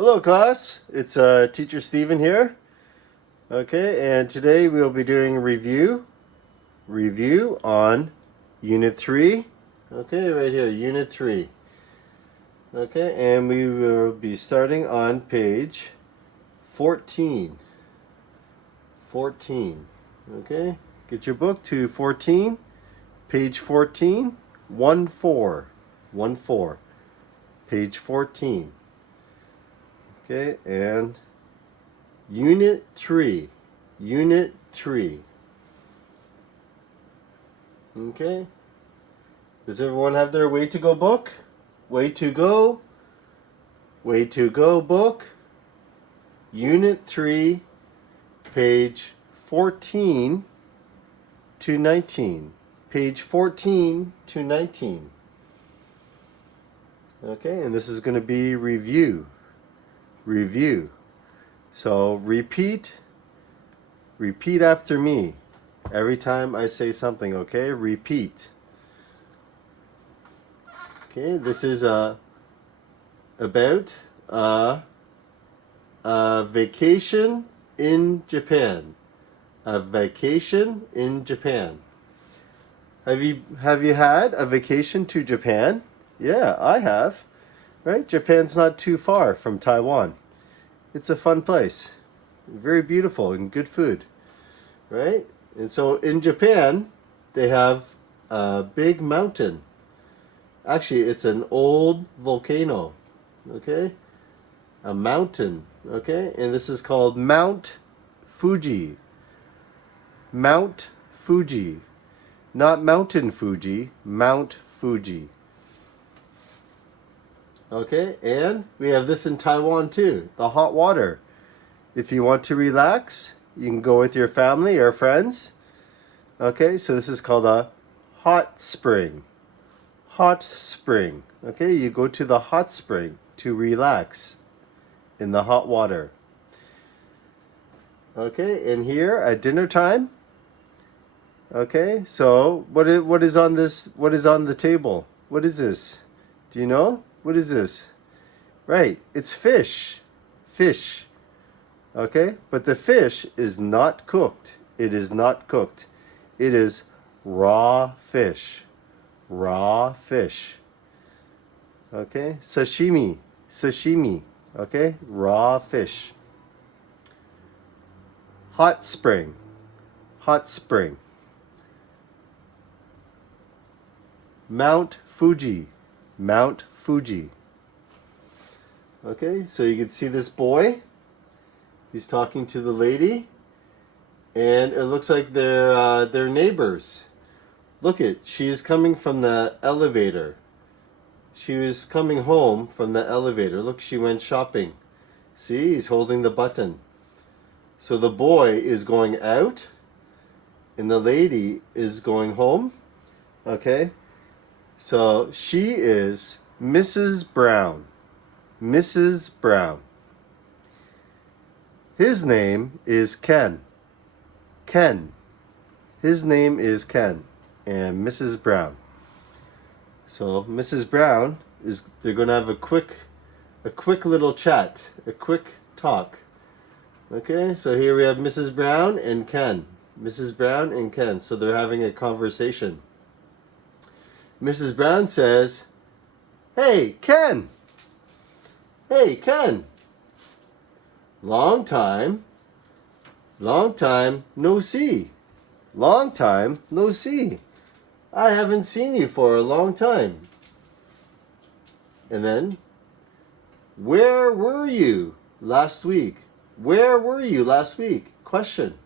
Hello class, it's teacher Stephen here. Okay, and today we'll be doing a review on unit 3. Okay, right here, unit 3. Okay, and we will be starting on page 14. 14. Okay, get your book to 14, page 14, 1-4. 1-4. Page 14. Okay, and Unit 3. Unit 3. Okay. Does everyone have their WayToGo book? WayToGo. WayToGo book. Unit 3, page 14 to 19. Page 14 to 19. Okay, and this is going to be review. So repeat after me every time I say something, okay? Repeat. Okay, this is about a vacation in Japan. A vacation in Japan. Have you had a vacation to Japan? Yeah, I have. Right? Japan's not too far from Taiwan. It's a fun place. Very beautiful and good food. Right? And so in Japan, they have a big mountain. Actually, it's an old volcano. Okay? A mountain. Okay? And this is called Mount Fuji. Mount Fuji. Not Mountain Fuji, Mount Fuji. Okay, and we have this in Taiwan too, the hot water. If you want to relax, you can go with your family or friends. Okay, so this is called a hot spring. Hot spring. Okay, you go to the hot spring to relax in the hot water. Okay, and here at dinner time. Okay, so what is on this? What is on the table? What is this? Do you know? What is this? Right, it's fish. Fish. Okay, but the fish is not cooked. It is not cooked. It is raw fish. Raw fish. Okay, sashimi. Sashimi. Okay, raw fish. Hot spring. Hot spring. Mount Fuji. Mount Fuji. Okay, so you can see this boy. He's talking to the lady, and it looks like they're neighbors. Look it, she is coming from the elevator. She was coming home from the elevator. Look, she went shopping. See, he's holding the button. So the boy is going out, and the lady is going home. Okay. So she is Mrs. Brown. Mrs. Brown. His name is Ken. Ken. His name is Ken. And Mrs. Brown. So Mrs. Brown they're gonna have a quick little chat, a quick talk. Okay, so here we have Mrs. Brown and Ken. Mrs. Brown and Ken. So they're having a conversation. Mrs. Brown says, "Hey, Ken. Hey, Ken. Long time no see. Long time no see. I haven't seen you for a long time." And then, "Where were you last week? Where were you last week?" Question.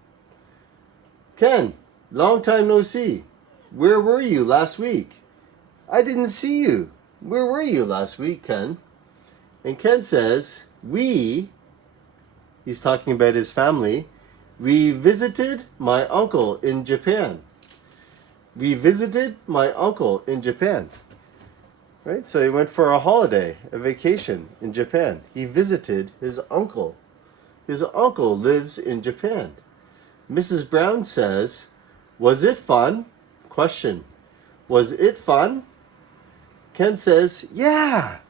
"Ken, long time no see. Where were you last week?" "I didn't see you. Where were you last week, Ken?" And Ken says, he's talking about his family, "We visited my uncle in Japan." We visited my uncle in Japan. Right? So he went for a holiday, a vacation in Japan. He visited his uncle. His uncle lives in Japan. Mrs. Brown says, "Was it fun?" Question. "Was it fun?" Ken says, "Yeah,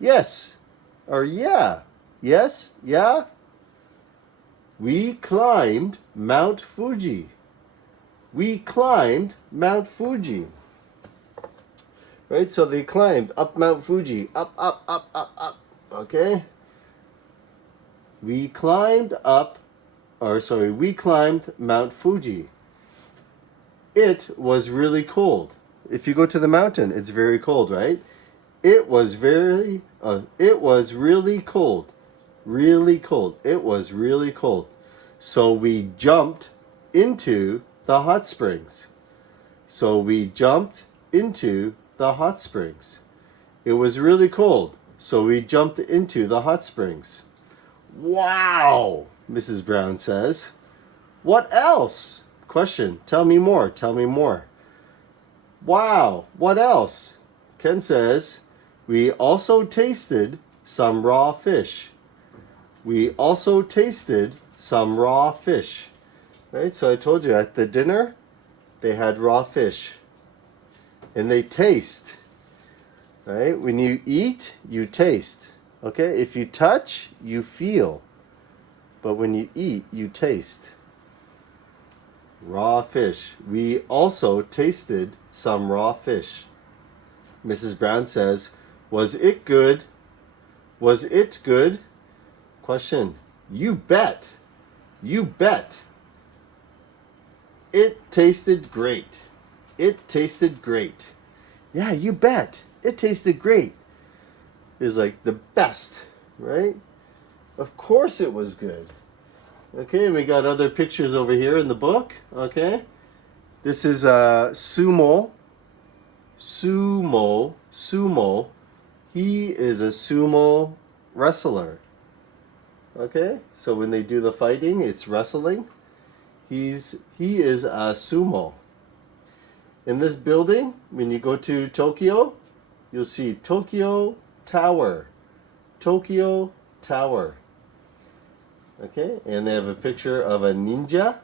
yes, or yeah? Yes? Yeah? We climbed Mount Fuji. We climbed Mount Fuji. Right? So they climbed up Mount Fuji. Up, up, up, up, up. Okay? We climbed Mount Fuji. It was really cold. If you go to the mountain, it's very cold, right? It was really cold. Really cold. It was really cold. So we jumped into the hot springs. So we jumped into the hot springs. It was really cold. So we jumped into the hot springs. Wow, Mrs. Brown says. What else? Question. Tell me more. Tell me more. Wow, what else? Ken says, we also tasted some raw fish. We also tasted some raw fish. Right? So I told you at the dinner, they had raw fish. And they taste. Right? When you eat, you taste. Okay? If you touch, you feel. But when you eat, you taste. Raw fish. We also tasted some raw fish. Mrs. Brown says, was it good? Was it good? Question. You bet. You bet. It tasted great. It tasted great. Yeah, you bet. It tasted great. It was like the best, right? Of course it was good. Okay, we got other pictures over here in the book. Okay. This is Sumo. Sumo. He is a sumo wrestler. Okay, so when they do the fighting, it's wrestling. He is a sumo. In this building, when you go to Tokyo, you'll see Tokyo Tower. Tokyo Tower. Okay, and they have a picture of a ninja.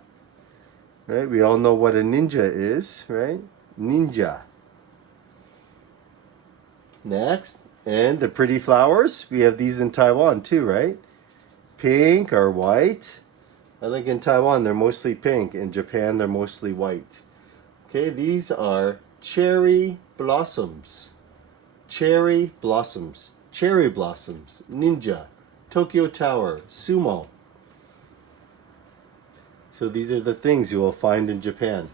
Right, we all know what a ninja is, right? Ninja. Next, and the pretty flowers. We have these in Taiwan too, right? Pink or white. I think in Taiwan they're mostly pink. In Japan they're mostly white. Okay, these are cherry blossoms. Cherry blossoms. Cherry blossoms. Ninja. Tokyo Tower. Sumo. So these are the things you will find in Japan.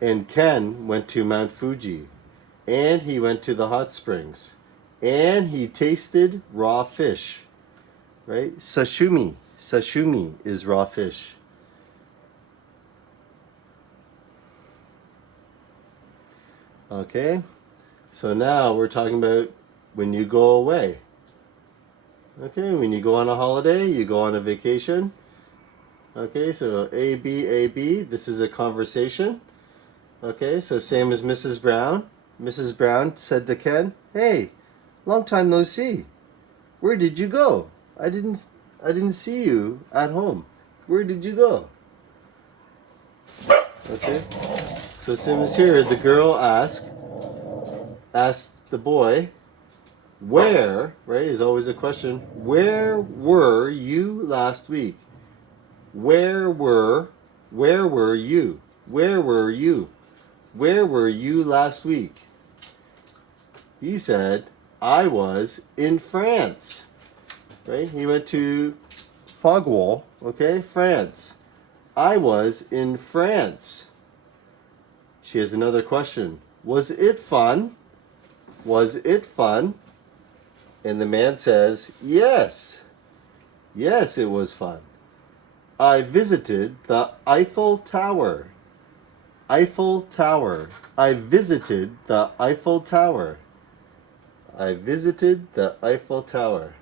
And Ken went to Mount Fuji. And he went to the hot springs. And he tasted raw fish. Right? Sashimi. Sashimi is raw fish. Okay? So now we're talking about when you go away. Okay, when you go on a holiday, you go on a vacation. Okay, so A, B, this is a conversation. Okay, so same as Mrs. Brown. Mrs. Brown said to Ken, hey, long time no see. Where did you go? I didn't see you at home. Where did you go? Okay, so same as here, the girl asked the boy, where, right, is always a question. Where were you last week? Where were you? Where were you? Where were you last week? He said, I was in France. Right? He went to Fogwall, okay, France. I was in France. She has another question. Was it fun? Was it fun? And the man says, yes. Yes, it was fun. I visited the Eiffel Tower. Eiffel Tower. I visited the Eiffel Tower. I visited the Eiffel Tower.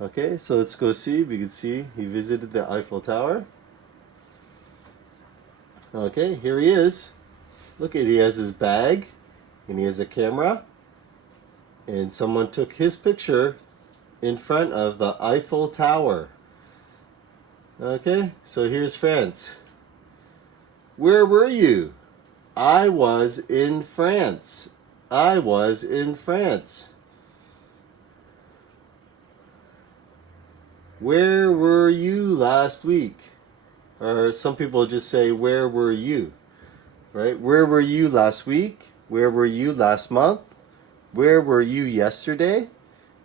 Okay, so let's go see. We can see he visited the Eiffel Tower. Okay, here he is. Look at, he has his bag and he has a camera. And someone took his picture in front of the Eiffel Tower. Okay, so here's France. Where were you? I was in France. I was in France. Where were you last week? Or some people just say, where were you? Right? Where were you last week? Where were you last month? Where were you yesterday?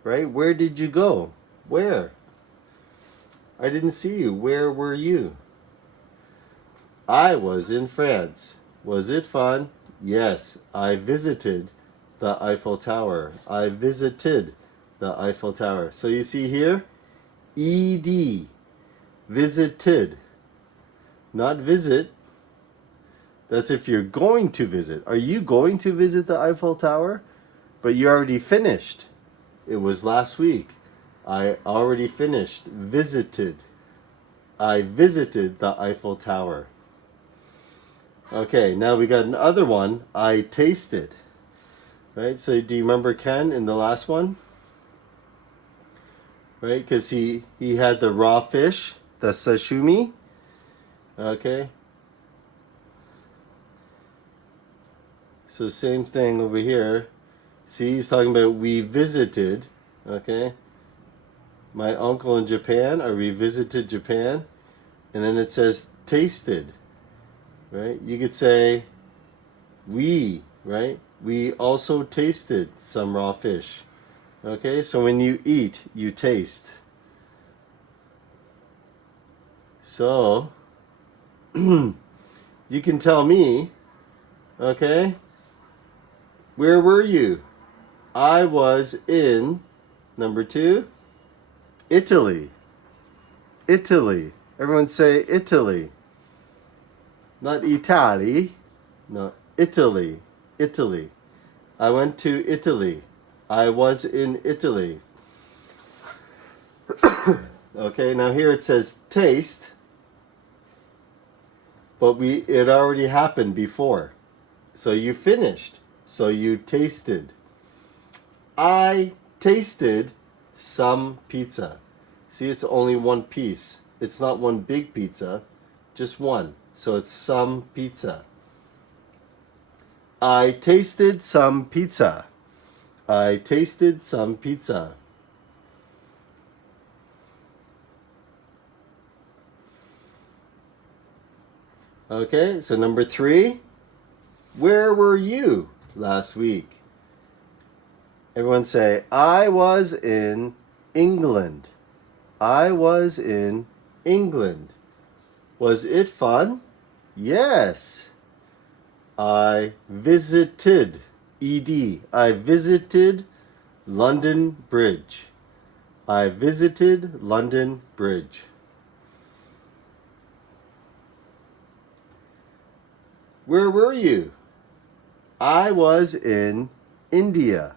Right? Where did you go? Where? I didn't see you. Where were you? I was in France. Was it fun? Yes, I visited the Eiffel Tower. I visited the Eiffel Tower. So you see here, ed, visited, not visit. That's if you're going to visit. Are you going to visit the Eiffel Tower? But you already finished. It was last week. I already finished. Visited. I visited the Eiffel Tower. Okay, now we got another one. I tasted. Right? So do you remember Ken in the last one? Right? Because he had the raw fish, the sashimi. Okay. So same thing over here. See, he's talking about we visited. Okay. My uncle in Japan, or we visited Japan. And then it says tasted. Right? You could say we, right? We also tasted some raw fish. Okay, so when you eat, you taste. So, you can tell me, okay, where were you? I was in, number 2, Italy. Italy. Everyone say Italy. Not Italy. No, Italy. Italy. I went to Italy. I was in Italy. Okay, now here it says taste, but it already happened before. So you finished. So you tasted. I tasted some pizza. See, it's only one piece. It's not one big pizza, just one. So it's some pizza. I tasted some pizza. I tasted some pizza. Okay, so number 3. Where were you last week? Everyone say, I was in England. I was in England. Was it fun? Yes. I visited, ed. I visited London Bridge. I visited London Bridge. Where were you? I was in India.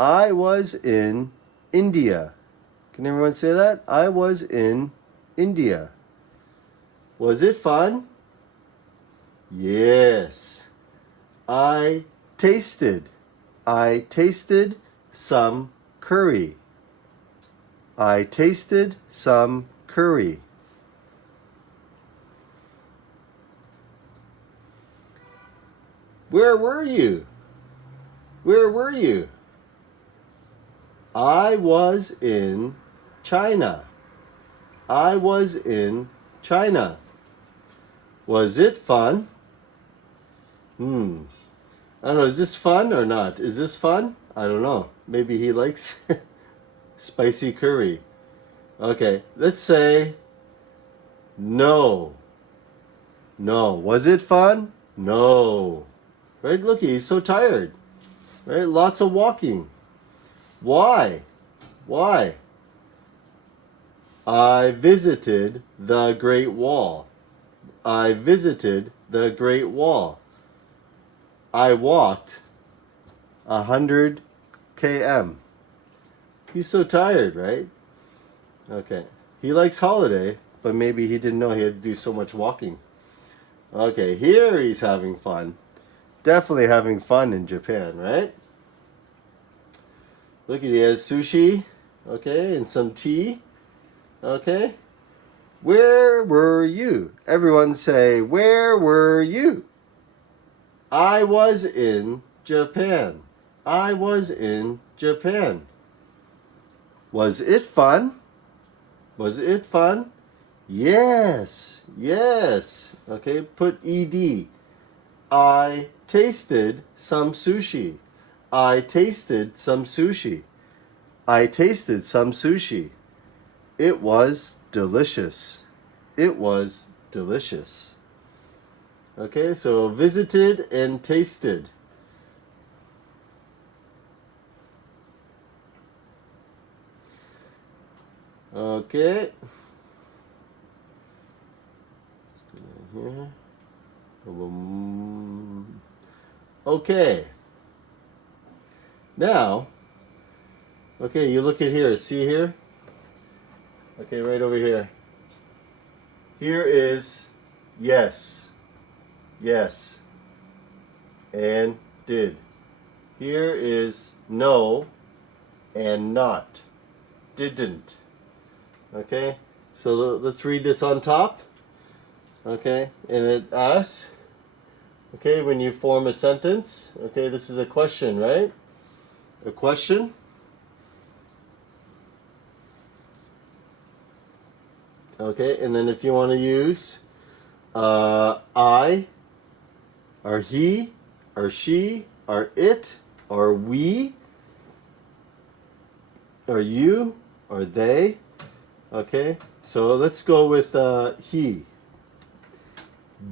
I was in India. Can everyone say that? I was in India. Was it fun? Yes. I tasted some curry. I tasted some curry. Where were you? Where were you? I was in China. I was in China. Was it fun? I don't know, is this fun or not? Is this fun? I don't know. Maybe he likes spicy curry. Okay, let's say no. No. Was it fun? No. Right? Look, he's so tired. Right? Lots of walking. Why? Why? I visited the Great Wall. I visited the Great Wall. I walked 100 km. He's so tired, right? Okay. He likes holiday, but maybe he didn't know he had to do so much walking. Okay, here he's having fun. Definitely having fun in Japan, right? Look at, he has sushi, okay, and some tea, okay. Where were you? Everyone say, where were you? I was in Japan. I was in Japan. Was it fun? Was it fun? Yes, yes. Okay, put ed. I tasted some sushi. I tasted some sushi. I tasted some sushi. It was delicious. It was delicious. Okay, so visited and tasted. Okay. Here. Okay. Now, okay, you look at here. See here? Okay, right over here. Here is yes, yes, and did. Here is no and not, didn't. Okay, so let's read this on top. Okay, and it asks, okay, when you form a sentence, okay, this is a question, right? A question. Okay, and then if you want to use I, or he, or she, or it, or we, or you, or they. Okay, so let's go with he.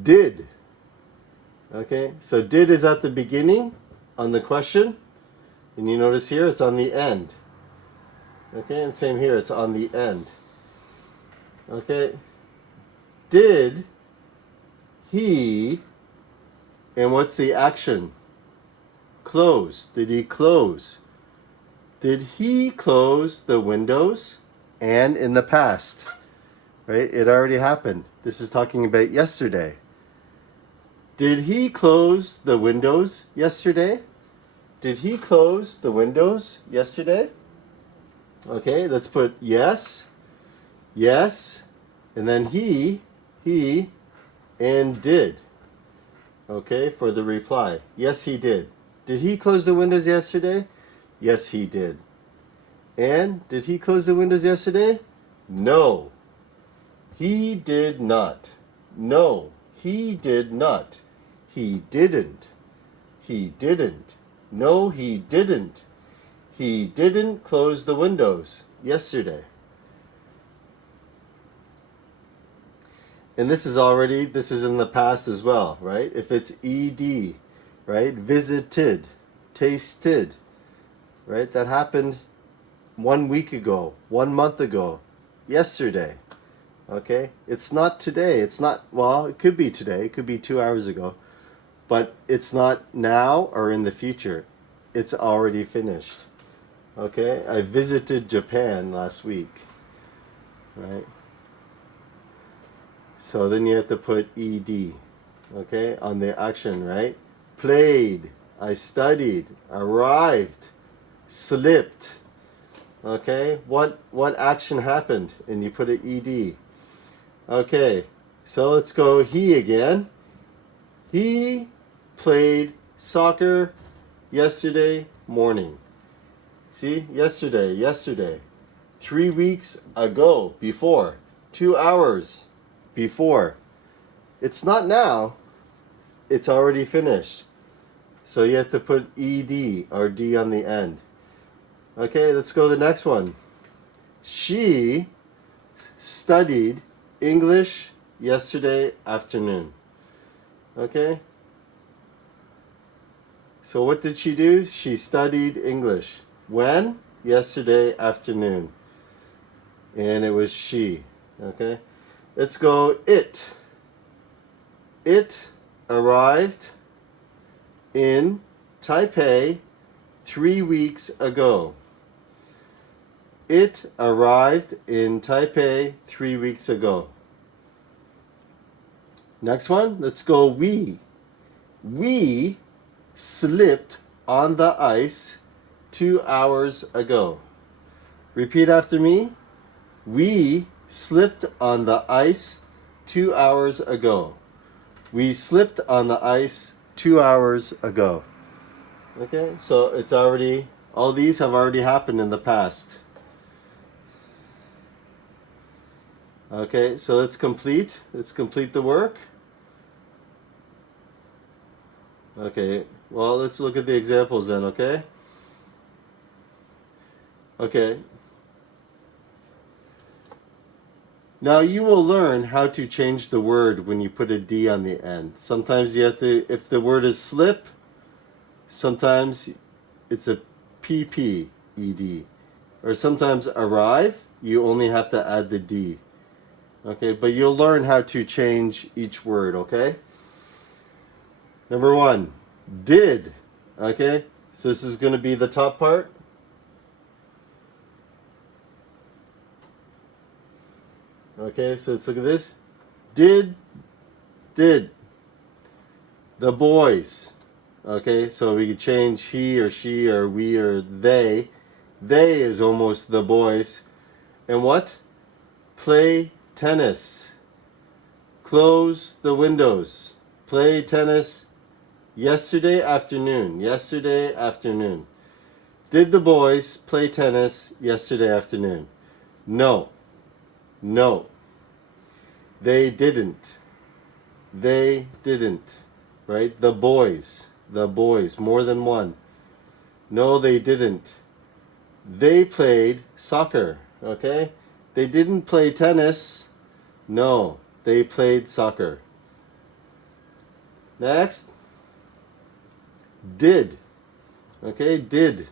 Did. Okay, so did is at the beginning on the question, and you notice here it's on the end. Okay, and same here, it's on the end. Okay, did he, and what's the action? Close. Did he close? Did he close the windows? And in the past, right? It already happened. This is talking about yesterday. Did he close the windows yesterday? Did he close the windows yesterday? Okay, let's put yes, yes, and then he, and did. Okay, for the reply. Yes, he did. Did he close the windows yesterday? Yes, he did. And did he close the windows yesterday? No. He did not. No, he did not. He didn't. He didn't. No, he didn't. He didn't close the windows yesterday. And this is in the past as well, right? If it's ed, right? Visited, tasted, right? That happened 1 week ago, 1 month ago, yesterday. Okay? It's not today. It's not, well, it could be today. It could be 2 hours ago. But it's not now or in the future. It's already finished. Okay? I visited Japan last week. Right? So then you have to put ed, okay, on the action, right? Played, I studied, arrived, slipped. Okay, what action happened? And you put an ed. Okay, so let's go he again. He played soccer yesterday morning. See, yesterday. 3 weeks ago, before. 2 hours before. It's not now. It's already finished. So you have to put ed or d on the end. Okay, let's go to the next one. She studied English yesterday afternoon. Okay? So what did she do? She studied English. When? Yesterday afternoon. And it was she. Okay? Let's go it. It arrived in Taipei 3 weeks ago. It arrived in Taipei 3 weeks ago. Next one, let's go we. We slipped on the ice 2 hours ago. Repeat after me. We slipped on the ice 2 hours ago. We slipped on the ice 2 hours ago. Okay, so it's already, all these have already happened in the past. Okay, so let's complete the work. Okay, well, let's look at the examples then, okay? Okay. Now you will learn how to change the word when you put a D on the end. Sometimes you have to, if the word is slip, sometimes it's a p.p.e.d. Or sometimes arrive, you only have to add the D. Okay, but you'll learn how to change each word, okay? Number 1, did. Okay, so this is going to be the top part. Okay, so let's look at this. Did the boys. Okay, so we could change he or she or we or they. They is almost the boys. And what? Play tennis. Close the windows. Play tennis yesterday afternoon. Yesterday afternoon. Did the boys play tennis yesterday afternoon? No. No. They didn't. They didn't. Right? The boys. The boys. More than one. No, they didn't. They played soccer. Okay? They didn't play tennis. No, they played soccer. Next. Did. Okay? Did.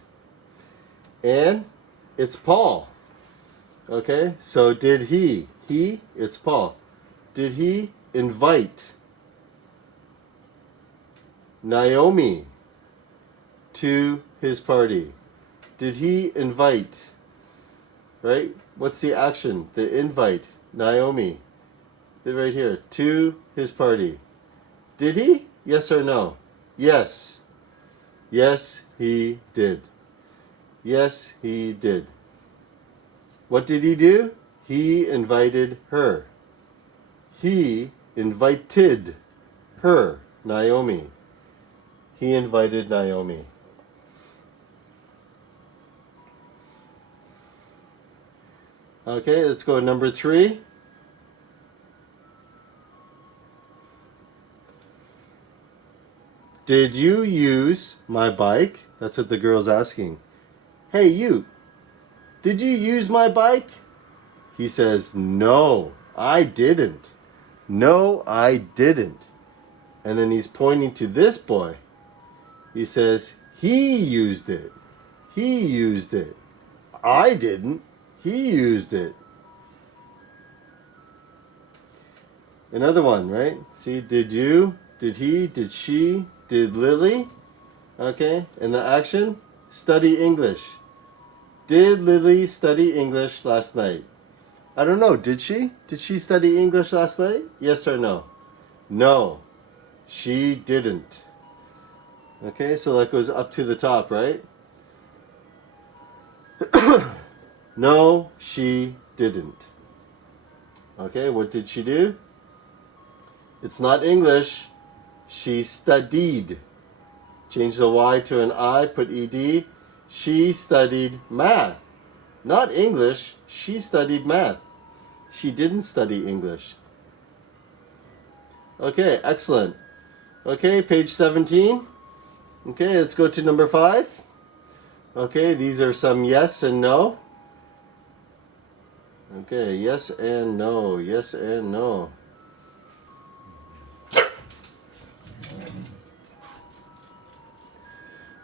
And it's Paul. Okay? So did he? He, it's Paul. Did he invite Naomi to his party? Did he invite? Right? What's the action? The invite. Naomi. Right here. To his party. Did he? Yes or no? Yes. Yes, he did. Yes, he did. What did he do? He invited her. He invited her, Naomi. He invited Naomi. Okay, let's go to number 3. Did you use my bike? That's what the girl's asking. Hey, you. Did you use my bike? He says, no, I didn't. No, I didn't. And then he's pointing to this boy. He says, he used it. He used it. I didn't. He used it. Another one, right? See, did you, did he, did she, did Lily? Okay, and the action, study English. Did Lily study English last night? I don't know, did she? Did she study English last night? Yes or no? No, she didn't. Okay, so that goes up to the top, right? No, she didn't. Okay, what did she do? It's not English. She studied. Change the Y to an I, put ED. She studied math. Not English. She studied math. She didn't study English. Okay, excellent. Okay, page 17. Okay, let's go to number 5. Okay, these are some yes and no. Okay, yes and no. Yes and no.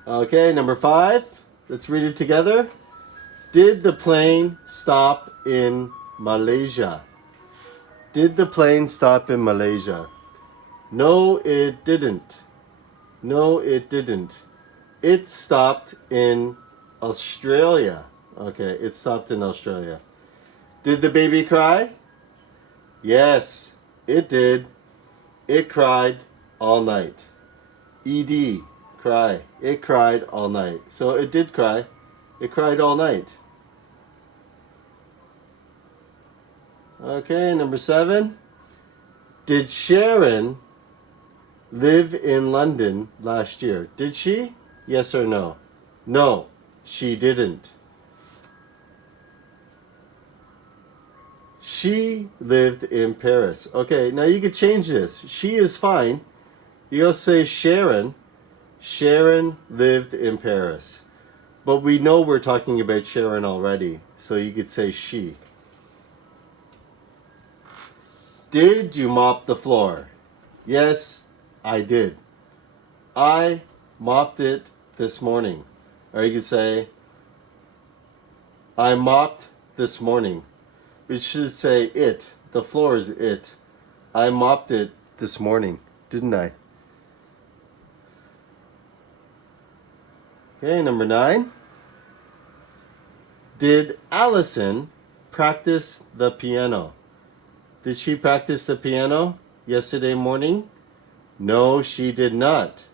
Okay, number 5. Let's read it together. Did the plane stop in Malaysia? Did the plane stop in Malaysia? No, it didn't. No, it didn't. It stopped in Australia. Okay, it stopped in Australia. Did the baby cry? Yes, it did. It cried all night. ED, cry. It cried all night. So it did cry. It cried all night. Okay, number 7. Did Sharon live in London last year? Did she? Yes or no? No, she didn't. She lived in Paris. Okay, now you could change this. She is fine. You'll say Sharon. Sharon lived in Paris. But we know we're talking about Sharon already, so you could say she. Did you mop the floor? Yes, I did. I mopped it this morning. Or you could say, I mopped this morning. We should say it. The floor is it. I mopped it this morning, didn't I? Okay, number 9. Did Allison practice the piano? Did she practice the piano yesterday morning? No, she did not.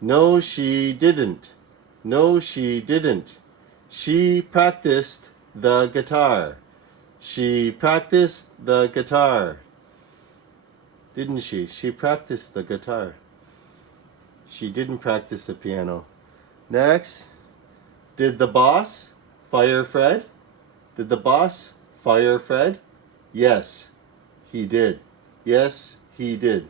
No, she didn't. No, she didn't. She practiced the guitar. She practiced the guitar. Didn't she? She practiced the guitar. She didn't practice the piano. Next, did the boss fire Fred? Did the boss fire Fred? Yes, he did. Yes, he did.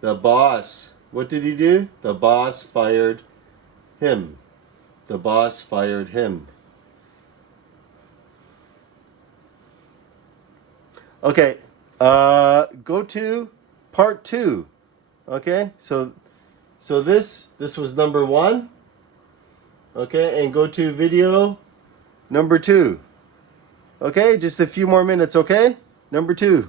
The boss, what did he do? The boss fired him. The boss fired him. Okay, go to part 2. Okay, so this was number 1. Okay, and go to video number 2. Okay, just a few more minutes, okay? Number 2.